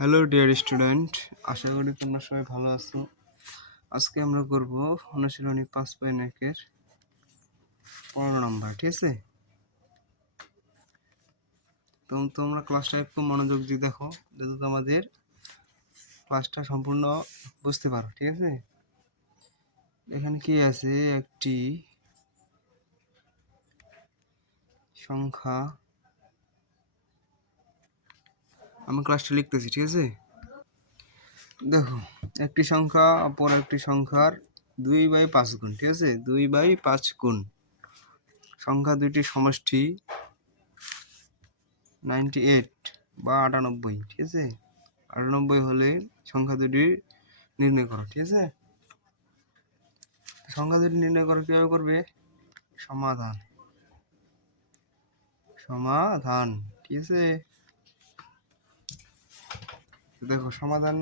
Hello dear student, আশা করি তোমরা সবাই ভালো আছো। আজকে আমরা করব অনুশীলনী 5.1-এর 15 নম্বর, ঠিক আছে? তোমরা ক্লাসটা একটু মনোযোগ দিয়ে দেখো, যাতে তোমাদের ক্লাসটা সম্পূর্ণ বুঝতে পারো, ঠিক আছে? এখানে কি আছে? একটি সংখ্যা, আমি ক্লাসটা লিখতেছি, ঠিক আছে? দেখো, একটি সংখ্যা অপর একটি সংখ্যার 2/5 গুণ, ঠিক আছে? 2/5 গুণ। সংখ্যা দুইটি সমষ্টি 98 বা 98, ঠিক আছে? 98 হলে সংখ্যা দুটি নির্ণয় করো, ঠিক আছে? সংখ্যা দুটি নির্ণয় করো, কিভাবে করবে? সমাধান, ঠিক আছে? দেখো, সমাধান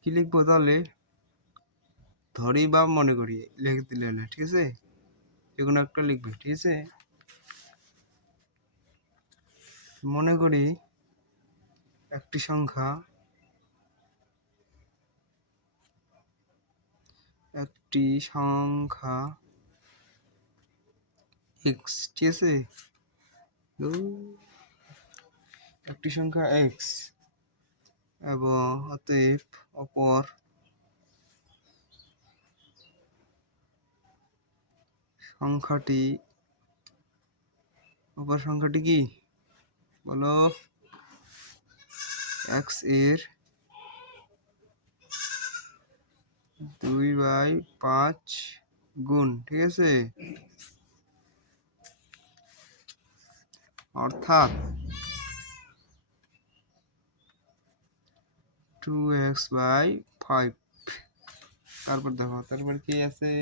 কি লিখবো তাহলে? ধরি বা মনে করি লিখতে দিলে, ঠিক আছে? যেকোনো একটা লিখবে, ঠিক আছে? মনে করি একটি সংখ্যা x, ঠিক আছে? একটি সংখ্যা x এবং অতএব অপর সংখ্যাটি কি বলো? x এর 2/5 গুণ, ঠিক আছে? অর্থাৎ 2x/5। তারপর দেখো, তারপর কি আছে?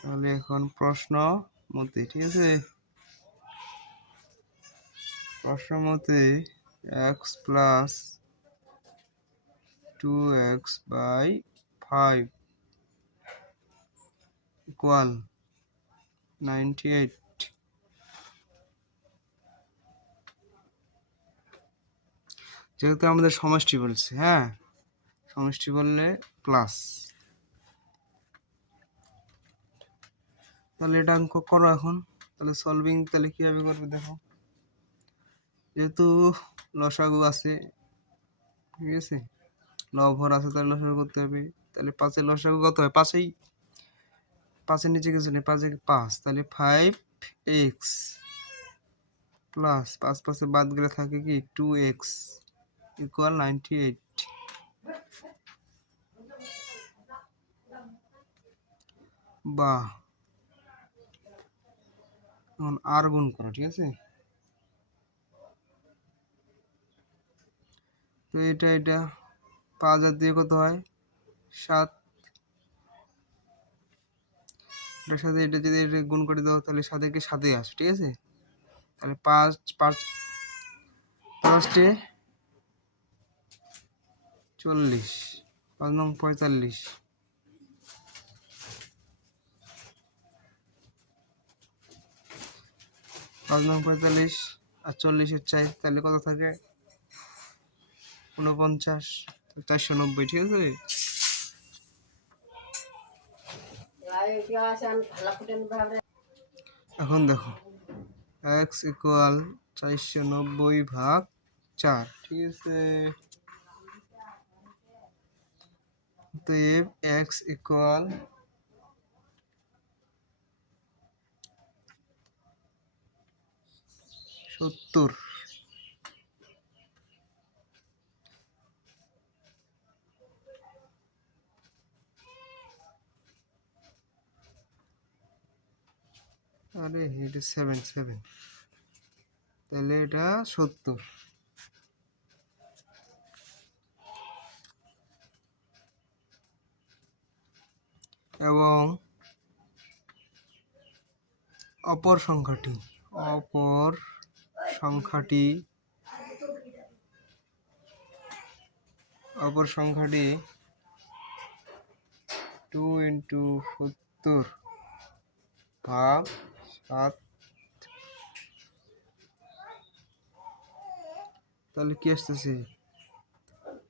তাহলে এখন প্রশ্ন মতে, ঠিক আছে? প্রশ্ন মতে x প্লাস 2x/5 ইকুয়াল 98। যেহেতু আমাদের সমষ্টি বলছে, হ্যাঁ, সমষ্টি বললে প্লাস, তাহলে এটা অঙ্ক করো এখন। তাহলে সলভিং তাহলে কিভাবে করবে দেখো। যেহেতু লসাগু আছে, ঠিক আছে, লভর আছে, তাহলে লসাগু করতে হবে। তাহলে 5-এর লসাগু কত হয়? 5-এর নিচে কিছু নেই, 5 5, তাহলে 5x প্লাস 5 বাদ গেলে থাকে কি 2x ইকুয়াল 98। বাহ, এখন আর গুণ করো, ঠিক আছে? তো এটা 5 আর দিয়ে কত হয়? 7। এটার সাথে এটা যদি এটা গুণ করে দাও, তাহলে 7 কে 7 আসে, ঠিক আছে? তাহলে 5 5 5 40, 5 নং 45, 5 নং 45 আর 40-এর চাই, তাহলে কত থাকে? 49, 490, ঠিক আছে? এখন দেখো, x ইকুয়াল 490/4, ঠিক আছে? অতএব x ইকুয়াল 70। আরে এটা 7, তাহলে এটা 70। এবং অপর সংখ্যাটি 2 × 70/7, তাহলে কি আসতেছে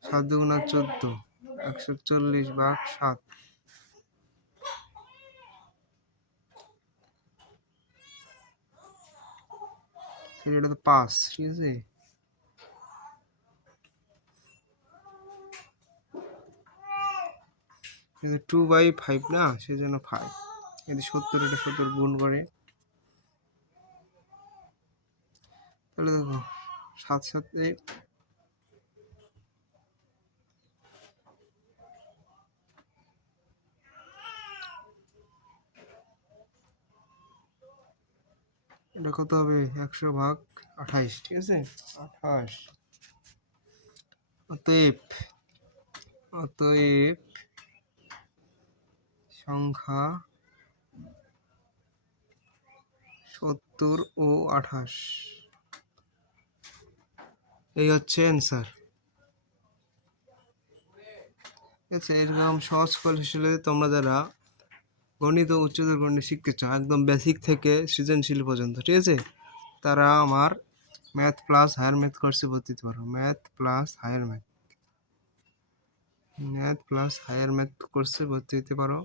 7 দুগুণা 14, 140 ভাগ 7। এটা তো 5, ঠিক আছে। কিন্তু 2/5 না, সেই জন্য 5। যদি 70 এটা 70 গুণ করে, তাহলে দেখো 7 7 এটা কত হবে 100 ভাগ 28, ঠিক আছে 28। অতএব অতএব সংখ্যা 70 ও 28, এই হচ্ছে অ্যান্সার। ঠিক আছে, এরকম সহজ ফল হিসেবে তোমরা যারা গণিত ও উচ্চতর গণিত শিখতে চাও একদম বেসিক থেকে সৃজনশীল পর্যন্ত, ঠিক আছে, তারা আমার ম্যাথ প্লাস হায়ার ম্যাথ কোর্সে ভর্তি হতে পারো। ম্যাথ প্লাস হায়ার ম্যাথ কোর্সে ভর্তি হতে পারো।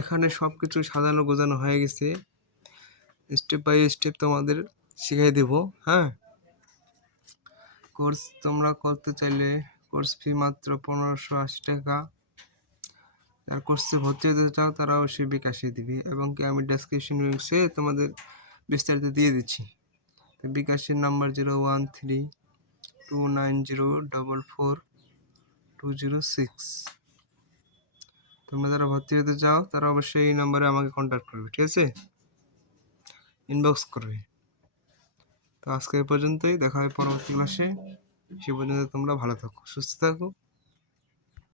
এখানে সব কিছু সাজানো গোছানো হয়ে গেছে, স্টেপ বাই স্টেপ তোমাদের শিখিয়ে দেব। হ্যাঁ, কোর্স তোমরা করতে চাইলে কোর্স ফি মাত্র 1580 টাকা। যারা কোর্সে ভর্তি হতে চাও তারা অবশ্যই বিকাশে দিবে, এবং কি আমি ডেসক্রিপশন লিঙ্কসে তোমাদের বিস্তারিত দিয়ে দিচ্ছি। তো বিকাশের নাম্বার 013290444206। তোমরা যারা ভর্তি হতে চাও তারা অবশ্যই এই নাম্বারে আমাকে কন্ট্যাক্ট করবে, ঠিক আছে, ইনবক্স করবে। তো আজকে এই পর্যন্তই, দেখা হয় পরবর্তী ক্লাসে। সে পর্যন্ত তোমরা ভালো থাকো, সুস্থ থাকো।